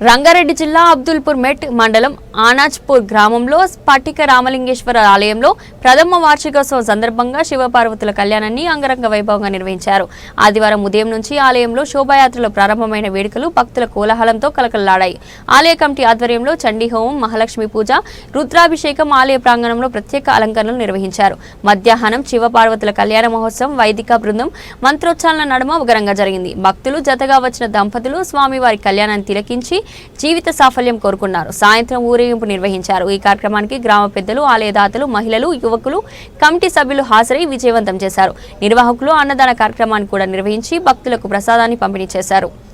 రంగారెడ్డి జిల్లా అబ్దుల్పూర్ మెట్ మండలం ఆనాజ్పూర్ గ్రామంలో స్ఫటిక రామలింగేశ్వర ఆలయంలో ప్రథమ వార్షికోత్సవం సందర్భంగా శివపార్వతుల కళ్యాణాన్ని అంగరంగ వైభవంగా నిర్వహించారు. ఆదివారం ఉదయం నుంచి ఆలయంలో శోభాయాత్రలో ప్రారంభమైన వేడుకలు భక్తుల కోలాహలంతో కలకలలాడాయి. ఆలయ కమిటీ ఆధ్వర్యంలో చండీ హోమం మహాలక్ష్మి పూజ రుద్రాభిషేకం ఆలయ ప్రాంగణంలో ప్రత్యేక అలంకరణలు నిర్వహించారు. మధ్యాహ్నం శివపార్వతుల కళ్యాణ మహోత్సవం వైదిక బృందం మంత్రోచ్చారణ నడుమ ఘనంగా జరిగింది. భక్తులు జతగా వచ్చిన దంపతులు స్వామివారి కళ్యాణాన్ని తిలకించి జీవిత సాఫల్యం కోరుకున్నారు. సాయంత్రం ఊరేగింపు నిర్వహించారు. ఈ కార్యక్రమానికి గ్రామ పెద్దలు ఆలయదాతలు మహిళలు యువకులు కమిటీ సభ్యులు హాజరై విజయవంతం చేశారు. నిర్వాహకులు అన్నదాన కార్యక్రమాన్ని కూడా నిర్వహించి భక్తులకు ప్రసాదాన్ని పంపిణీ చేశారు.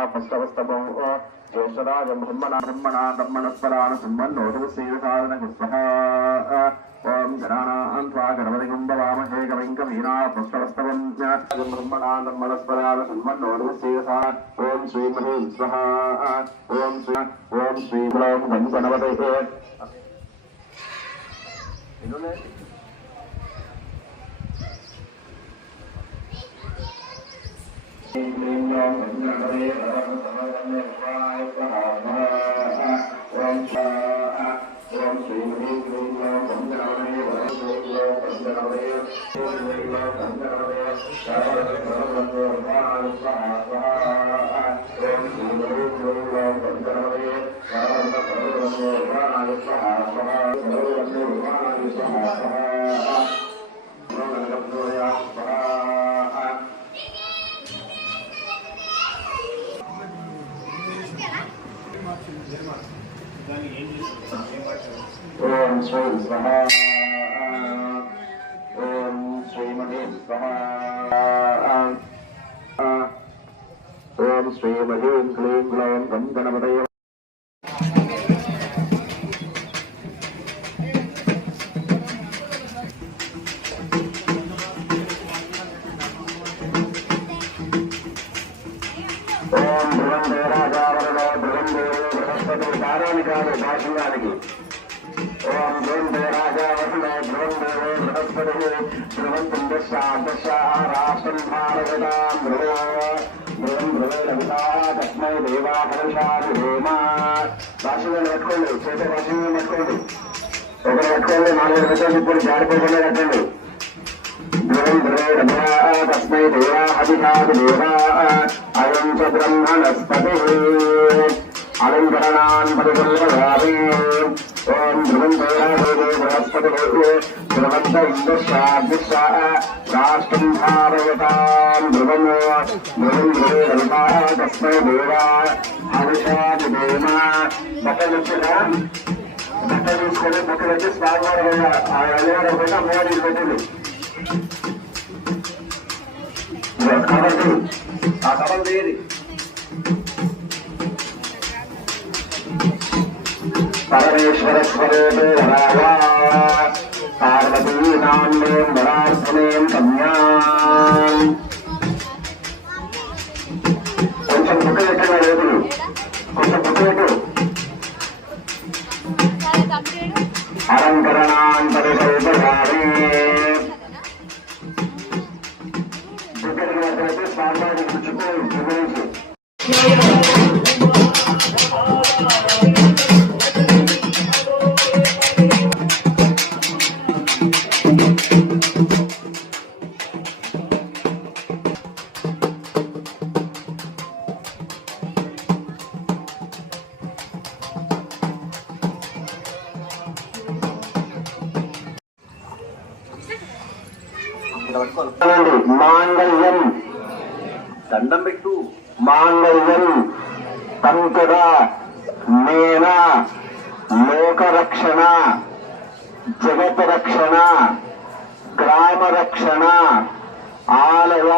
కవీనాపస్తవస్తమో జ్యేష్ఠరాజం బ్రహ్మణా బ్రహ్మణా బ్రహ్మణస్వరాన సంబన్నోటు శ్రీసాధన పుష్పః ఓం కవిం కవీనాపస్తవస్తవం బ్రహ్మణా బ్రహ్మణస్వరాన ఓం శ్రీమహీం స్వహ ఓం శ్రీ ఓం శ్రీం ఓం గం గణపతే ఓం శ్రీ స్వహ ఓం శ్రీమహే స్వహ ఓం శ్రీమహీం క్లీం గ్లౌం గం గణపతయ ఓం ధ్రువం దేరాజావరణ ధ్రువం దేవో బృహస్పతి కారాన్ని కాదు భాషణానికి ఓం ధ్రువం దేరాజావరణ ధ్రువం దేవో బృహస్పతి ధ్రువం తుండశాంతశారాష్టం భారగదాం ధ్రువో ధ్రువం ధ్రువే లభితా తస్మై దేవాహర్షాది హేమ భాషలో పట్టుకోండి భాషలో పట్టుకోండి ఒకరు పట్టుకోండి నాలుగు రకాలు ఇప్పుడు జారిపోకుండా కట్టండి ధ్రువం ధ్రువే రమా తస్మై దేవాహదిషాది దేవా అయం చ బ్రహ్మణస్పతి అలంకరణాన్ పరిగణామి ఓం ధ్రువం దేవాదేవే బృహస్పతి ధ్రువంత ఇంద్రశాదిశ రాష్ట్రం భారయతాం ధ్రువం ధ్రువం ధ్రువే రమా తస్మై దేవా హరిషాది దేవ బట్టలు వచ్చినా బట్టలు తీసుకొని బట్టలు వచ్చి స్వామివారి ఆ అయ్యవారి పెట్ట అమ్మవారికి పెట్టింది. కాబట్టి ఆ కబం తీయది పరమేశ్వర స్వరూపే వరావా పార్వతీ కొంచెం పెట్టిన రేపులు కొంచెం పెట్టు దండం పెట్టు. మాంగళ్యం తంతుడ నేన లోకరక్షణ జగత రక్షణ గ్రామ రక్షణ ఆలయ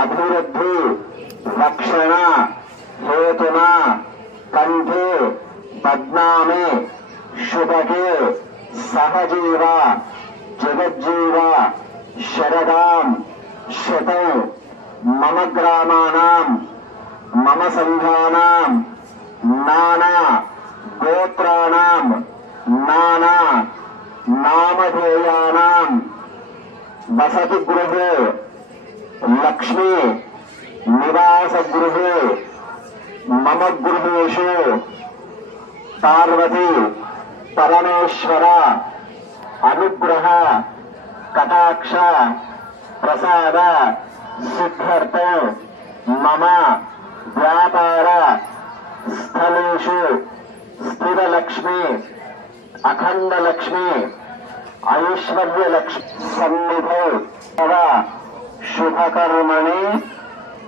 అభివృద్ధి రక్షణ హేతున కంఠే పద్నామే శుభకే సహజీవ జగజ్జీవ శరదాం శతం. మమ గ్రామానాం మమ సంఘానాం నానా గోత్రాణాం నానా నామధేయానాం. వసతి గృహే లక్ష్మి నివాస గృహే మమ గృహేషు పార్వతి పరమేశ్వర అనుగ్రహ కటాక్ష ప్రసాద సిద్ధ్యర్థం మమ వ్యాపార స్థలేషు స్థిరలక్ష్మి అఖండ లక్ష్మి ఐశ్వర్య లక్ష్మి సన్నిధౌ తవ శుభకర్మణి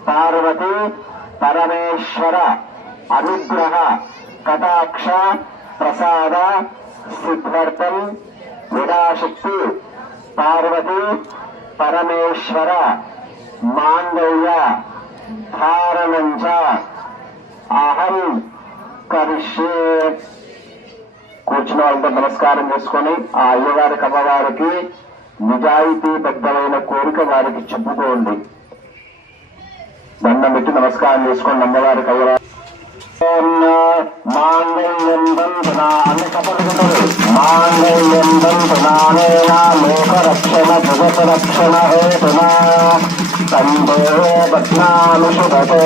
పార్వతి పరమేశ్వర అనుగ్రహ కటాక్ష ప్రసాద సిద్ధ్యర్థం విడాశక్తి పార్వతి పరమేశ్వర మాంగళ్య ధారణంచ అహం కరిష్యే. కూర్చున్న వాళ్ళతో నమస్కారం చేసుకొని ఆ అయ్యగారికి అమ్మవారికి నిజాయితీ బద్దమైన కోరిక వారికి చెప్పుకోండి దండం పెట్టి నమస్కారం చేసుకోండి అమ్మవారికి అయ్యవారు మాంగళ్యం దంతునా అన్ని చెప్పడుకుంటారు మాంగళ్యం దంతునానేనా లోకరక్షణ జగత రక్షణ హేతునా. శుభతే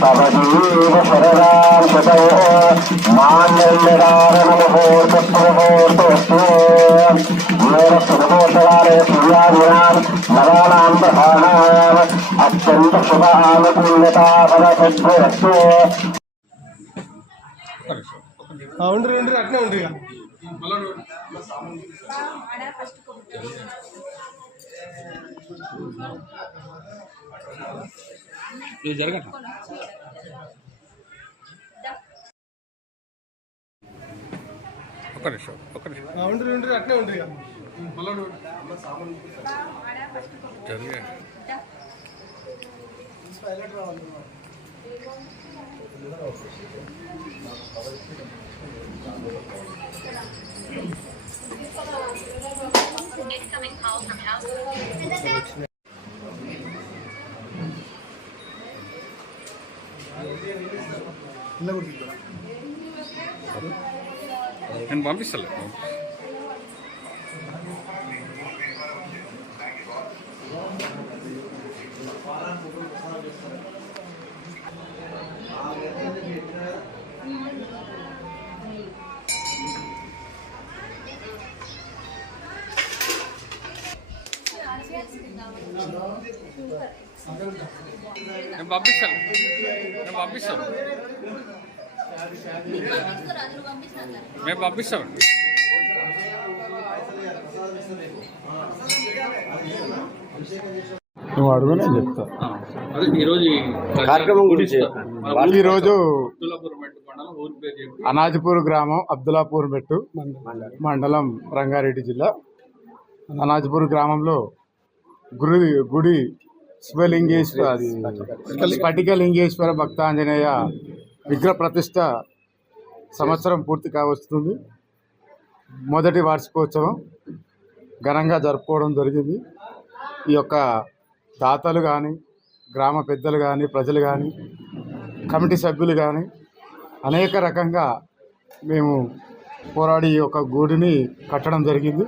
తవ జీవ శరదాం శతో మాంగళ్యదారణ ముహూర్త ముహూర్తస్తు శుభోత్తరాలే సూర్యాదినాం నరాణాం ప్రధానాం అత్యంత శుభ ఆనుకూల్యతా పద సిద్ధిరస్తు ఆ, ఉండ్రి ఉండ్రి అట్నే ఉండ్రి ఇక. ఒక్క నిమిషం ఒక్క నిమిషం ఆ, ఉండ్రి ఉండ్రి అట్నే ఉండ్రి ఇక. జరిగే ఇలా కూడా తీద్దాం. నేను పంపిస్తలే నేను పంపిస్తాను. నేను పంపిస్తాను. మేము పంపిస్తామండి నువ్వు అడుగు నేను చెప్తా అదే ఈరోజు కార్యక్రమం గురించి అనాజిపూర్ గ్రామం అబ్దులాపూర్ మెట్టు మండలం రంగారెడ్డి జిల్లా. అనాజిపూర్ గ్రామంలో గుడి గుడి శివలింగేశ్వర అది స్ఫటికలింగేశ్వర. భక్తాంజనేయ విగ్రహ ప్రతిష్ట సంవత్సరం పూర్తి కావస్తుంది. మొదటి వార్షికోత్సవం ఘనంగా జరుపుకోవడం జరిగింది. ఈ యొక్క దాతలు కానీ గ్రామ పెద్దలు కానీ ప్రజలు కానీ కమిటీ సభ్యులు కానీ అనేక రకంగా మేము పోరాడి ఈ యొక్క గూడిని కట్టడం జరిగింది.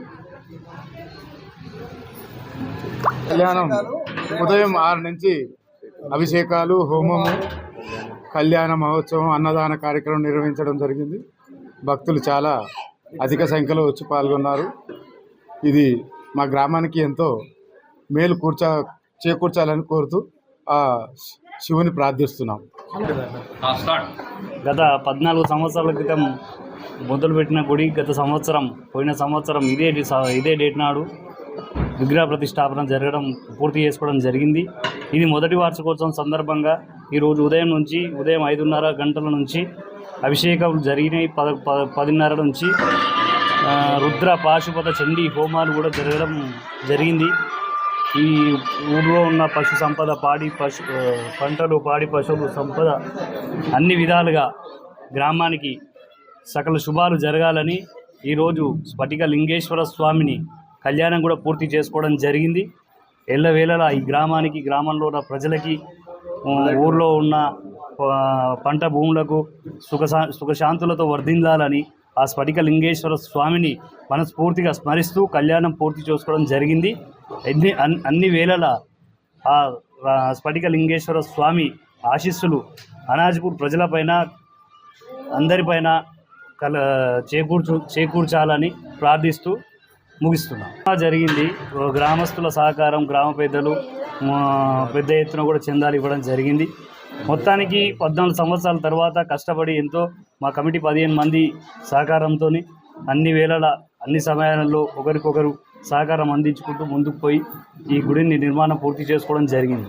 కళ్యాణం ఉదయం ఆరు నుంచి అభిషేకాలు హోమము కళ్యాణ మహోత్సవం అన్నదాన కార్యక్రమం నిర్వహించడం జరిగింది. భక్తులు చాలా అధిక సంఖ్యలో వచ్చి పాల్గొన్నారు. ఇది మా గ్రామానికి ఎంతో మేలు కూర్చా చేకూర్చాలని కోరుతూ ఆ శివుని ప్రార్థిస్తున్నాం. గత పద్నాలుగు సంవత్సరాల క్రితం మొదలుపెట్టిన గుడి గత సంవత్సరం పోయిన సంవత్సరం ఇదే ఇదే డేట్ నాడు విగ్రహ ప్రతిష్టాపన జరగడం పూర్తి చేసుకోవడం జరిగింది. ఇది మొదటి వార్షికోత్సవం సందర్భంగా ఈరోజు ఉదయం నుంచి ఉదయం ఐదున్నర గంటల నుంచి అభిషేకాలు జరిగినాయి. పద ప- పదిన్నర నుంచి రుద్ర పాశుపత చండీ హోమాలు కూడా జరగడం జరిగింది. ఈ ఊళ్ళో ఉన్న పశు సంపద పాడి పశు పంటలు పాడి పశువులు సంపద అన్ని విధాలుగా గ్రామానికి సకల శుభాలు జరగాలని ఈరోజు స్ఫటిక లింగేశ్వర స్వామిని కళ్యాణం కూడా పూర్తి చేసుకోవడం జరిగింది. ఎల్లవేళలా ఈ గ్రామానికి గ్రామంలో ఉన్న ప్రజలకి ఊర్లో ఉన్న పంట భూములకు సుఖశా సుఖశాంతులతో వర్ధిల్లాలని ఆ స్ఫటిక లింగేశ్వర స్వామిని మనస్ఫూర్తిగా స్మరిస్తూ కళ్యాణం పూర్తి చేసుకోవడం జరిగింది. అన్ని అన్- అన్ని వేళలా ఆ స్ఫటిక లింగేశ్వర స్వామి ఆశీస్సులు అనాజ్పూర్ ప్రజలపైన అందరిపైన కల చేకూర్చు చేకూర్చాలని ప్రార్థిస్తూ ముగిస్తున్నాం. జరిగింది. గ్రామస్తుల సహకారం గ్రామ పెద్దలు మా పెద్ద ఎత్తున కూడా చందాలు ఇవ్వడం జరిగింది. మొత్తానికి పద్నాలుగు సంవత్సరాల తర్వాత కష్టపడి ఎంతో మా కమిటీ పదిహేను మంది సహకారంతో అన్ని వేళల అన్ని సమయాలలో ఒకరికొకరు సహకారం అందించుకుంటూ ముందుకు పోయి ఈ గుడిని నిర్మాణం పూర్తి చేసుకోవడం జరిగింది.